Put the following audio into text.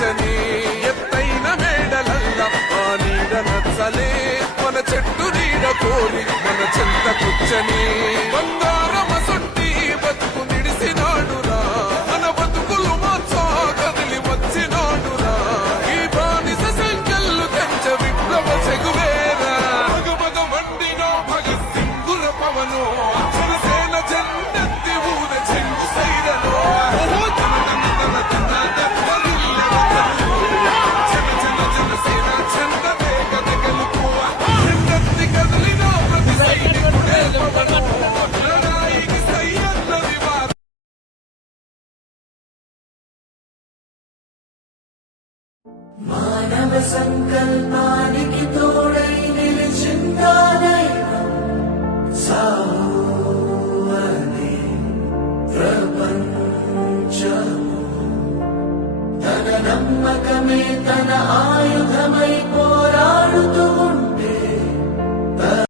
పచ్చని ఎత్తైన మేడలల్ల ఆ నీడ నచ్చలే మన చెట్టు నీడ కోరి మన చెంత కూర్చని బంగారమ సొట్టి బతుకు నిడిసినాడురా మన బతుకులు మార్చా కదిలి వచ్చినాడురా ఈ బానిస సంఖ్యలు తెంచ విప్లవ చెగువేరా మగ మగ మండినో భగత్ సింగుల పవనో జనసేన జెండెత్తి ఊద చెంగు సైరనో జనసేన చెంద వేగ గెలుపువ జెండెత్తి కదిలిన ప్రతి సైనికుడే పవనో లడాయికి సైరన్నది వారు మానవ సంకల్పానికి తోడై నిలిచిందా దైవం సాహు అనే ప్రపంచము తన నమ్మకమే తన